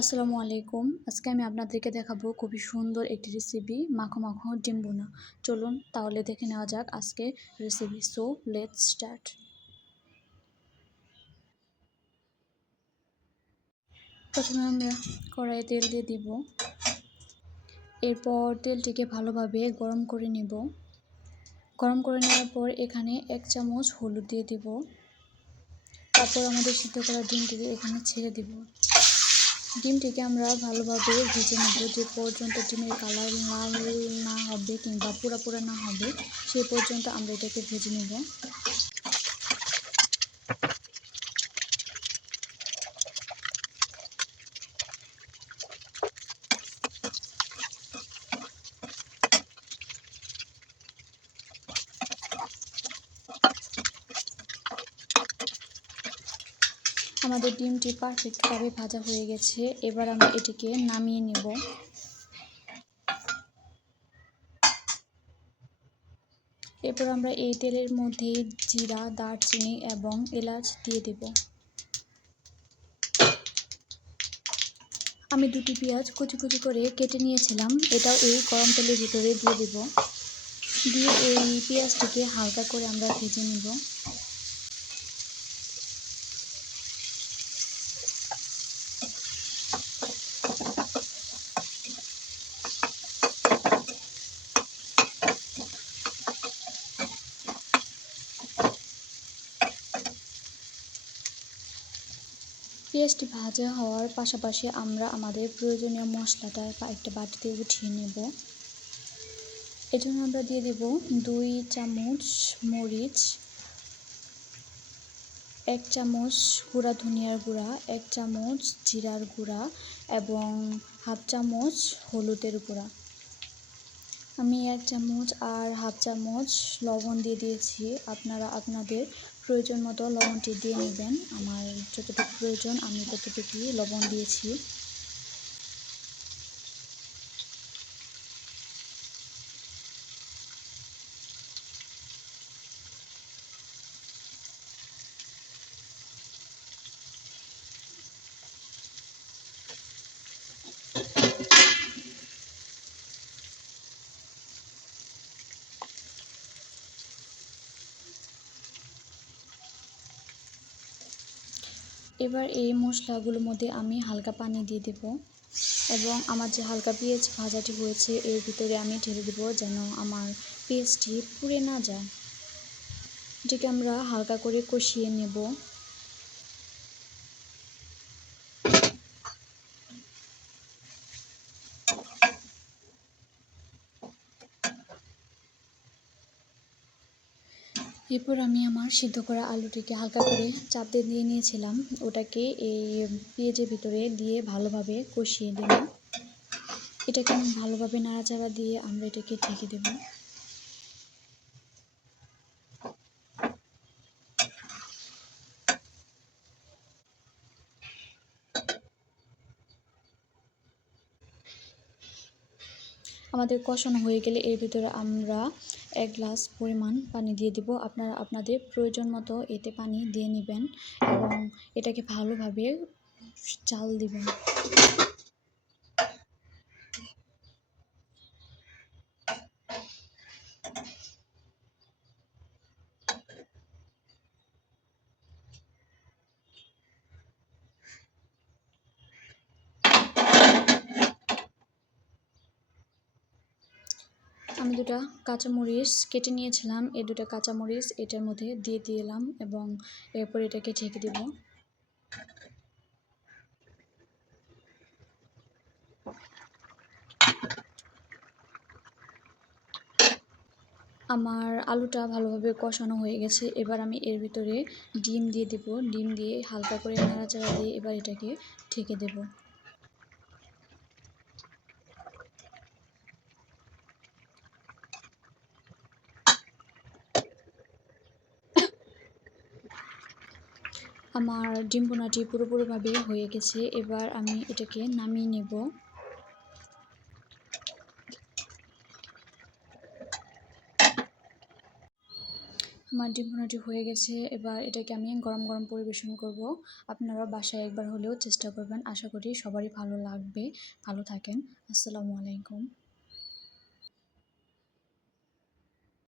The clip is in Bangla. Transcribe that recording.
আসসালামু আলাইকুম। আজকে আমি আপনাদেরকে দেখাবো খুবই সুন্দর একটি রেসিপি মাখো মাখো ডিম ভুনা। চলুন তাহলে দেখে নেওয়া যাক আজকে রেসিপি। So let's start. প্রথমে আমরা কড়াইয়ে তেল দিয়ে দিব। এরপর তেলটিকে ভালোভাবে গরম করে নেব। গরম করে নেওয়ার পর এখানে 1 চামচ হলুদ দিয়ে দিব। তারপর আমাদের সিদ্ধ করা ডিমটিকে এখানে ছেড়ে দিব। ডিমটিকে আমরা ভালোভাবে ভেজে নেব যে পর্যন্ত ডিমের কালার লাল না হবে কিংবা পোড়া না হবে সেই পর্যন্ত আমরা এটাকে ভেজে নেব। আমাদের ডিমটি পারফেক্টভাবে ভাজা হয়ে গেছে। এবার আমরা এটিকে নামিয়ে নেব। এরপর আমরা এই তেলের মধ্যে জিরা, দারচিনি এবং এলাচ দিয়ে দেব। আমি 2টি পেঁয়াজ কুচি কুচি করে কেটে নিয়েছিলাম, এটাও এই গরম তেলের ভিতরে দিয়ে দেব। দিয়ে এই পেঁয়াজটিকে হালকা করে আমরা ভেজে নেব। পেঁয়াজটি ভাজা হওয়ার পাশাপাশি আমরা আমাদের প্রয়োজনীয় মশলাটা একটা বাটিতে উঠিয়ে নেব। এজন্য আমরা দিয়ে দেব 2 চামচ মরিচ, 1 চামচ গুঁড়া ধনিয়ার গুঁড়া, 1 চামচ জিরার গুঁড়া এবং 1/2 চামচ হলুদের গুঁড়া। আমি 1 চামচ আর 1/2 চামচ লবণ দিয়ে দিয়েছি। আপনারা আপনাদের প্রয়োজন মতো লবণটি দিয়ে নেবেন। আমার যতটুকু প্রয়োজন আমি ততটুকুই লবণ দিয়েছি। এবার এই মশলাগুলোর মধ্যে আমি হালকা পানি দিয়ে দেব এবং আমার যে হালকা পেঁয়াজ ভাজাটি হয়েছে এর ভিতরে আমি ঢেলে দেব যেন আমার পেঁয়াজটি পুড়ে না যায়। এটাকে আমরা হালকা করে কষিয়ে নেব। এরপর আমি আমার সিদ্ধ করা আলুটিকে হালকা করে চাপ দিয়ে নিয়েছিলাম, ওটাকে এই পেঁয়াজের ভিতরে দিয়ে ভালোভাবে কষিয়ে দেব। এটাকে আমি ভালোভাবে নাড়াচাড়া দিয়ে আমরা এটাকে ঢেকে দেব। আমাদের কষানো হয়ে গেলে এর ভিতরে আমরা 1 গ্লাস পরিমাণ পানি দিয়ে দিব। আপনারা আপনাদের প্রয়োজন মতো এতে পানি দিয়ে নেবেন এবং এটাকে ভালোভাবে চাল দিবেন। আমি 2টা কাঁচামরিচ কেটে নিয়েছিলাম, এই 2টা কাঁচামরিচ এটার মধ্যে দিয়ে দিলাম এবং এরপর এটাকে ঢেকে দেব। আমার আলুটা ভালোভাবে কষানো হয়ে গেছে। এবার আমি এর ভিতরে ডিম দিয়ে দেব। ডিম দিয়ে হালকা করে নাড়াচাড়া দিয়ে এবার এটাকে ঢেকে দেব। আমার ডিম ভুনাটি পুরোপুরিভাবে হয়ে গেছে। এবার আমি এটাকে নামিয়ে নেব। আমার ডিম ভুনাটি হয়ে গেছে। এবার এটাকে আমি গরম গরম পরিবেশন করব। আপনারা বাসায় একবার হলেও চেষ্টা করবেন। আশা করি সবারই ভালো লাগবে। ভালো থাকেন। আসসালামু আলাইকুম।